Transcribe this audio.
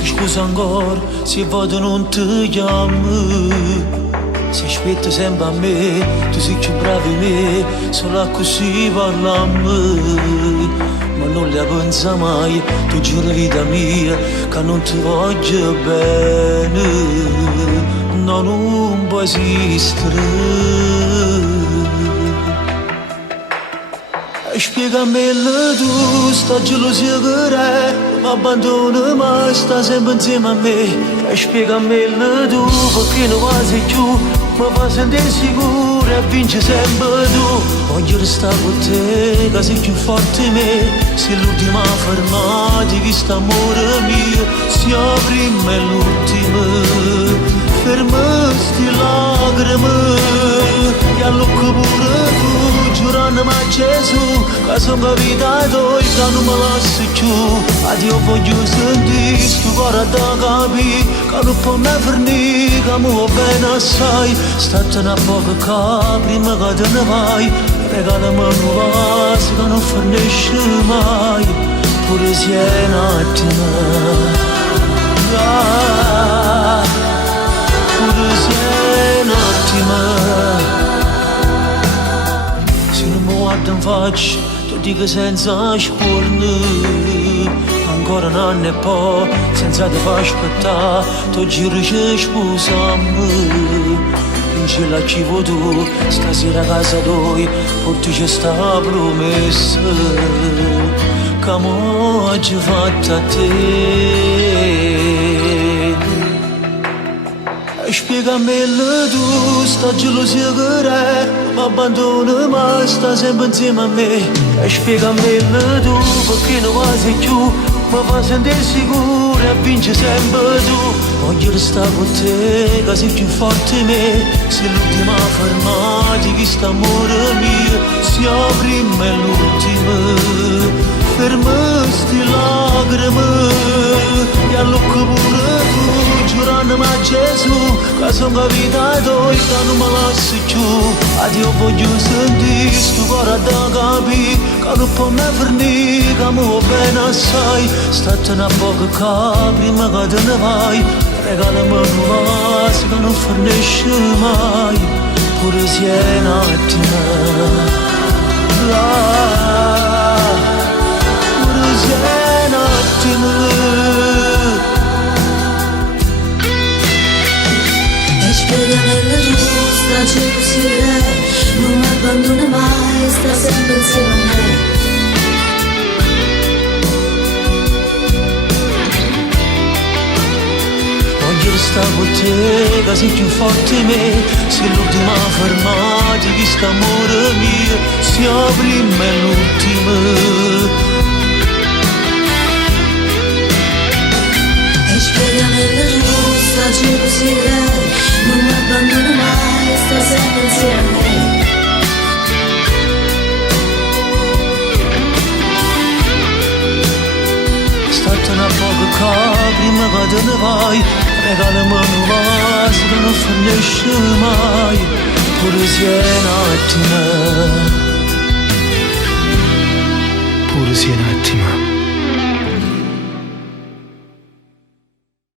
Ti scusa ancora se vado non ti chiamo. Se aspetta sempre a me, tu sei più bravo di me, solo così parla a me. Ma non la pensa mai, tu giuro vita mia, che non ti voglio bene. No, non può esistere. Spiegami tu, sta gelosia che hai, non mi abbandona mai, sta sempre insieme a me. Spiegami tu, perché non vai più, mi fa sentire sicuro e vince sempre tu. Voglio restare con te, che sei più forte di me, sei l'ultima fermata di questo amore mio, sia la prima e l'ultima. Ferma sti lacrime, e all'occhio pure tu, giurando a Gesù, che sono capitato e che non mi lasci più. Addio voglio sentire sto cuore da capire, che non può mai finire, che mi va bene assai. Statene a poco che prima che te ne vai, regalami un vaso che non finisce mai, pure se è un attimo. Pure se è un attimo. Se non mi guardo in faccia, ti dico senza scorno. Ancora un anno e poi, senza te far aspettare, ti giro che sposami. Non ce la ci vuoi tu, stasera a casa tua, porti sta promessa che mo oggi fatta a te. Spiegami tu, sta gelosia che hai, non mi abbandona mai, sta sempre insieme a me. Spiegami tu, perché non vai più, mi fa sentire sicuro e vince sempre tu. Voglio restare con te, che sei più forte di me, sei l'ultima fermata di questo amore mio, sia la prima e l'ultima. Ferma sti lacrime, e all'occhio pure tu, giurando a Gesù, che sono capitato e che non mi lasci più. Addio voglio sentire sto cuore da capire, che non può mai finire, che mi va bene assai. Statene a poco che prima che te ne vai, regalami un vaso che non finisce mai, pure se è un attimo. Pure se è un attimo. E spiegami tu, sta gelosia, non mi abbandona mai, sta sempre insieme a me. Voglio restare con te, che sei più forte di me, sei l'ultima fermata di questo amore mio, sia la prima e l'ultima. E spiegami tu, sta gelosia, non mi abbandona mai, sta sempre insieme a me. Statene a poco che prima che te ne vai, regalami un vaso che non finisce mai, pure se è un attimo. Pure se è un attimo.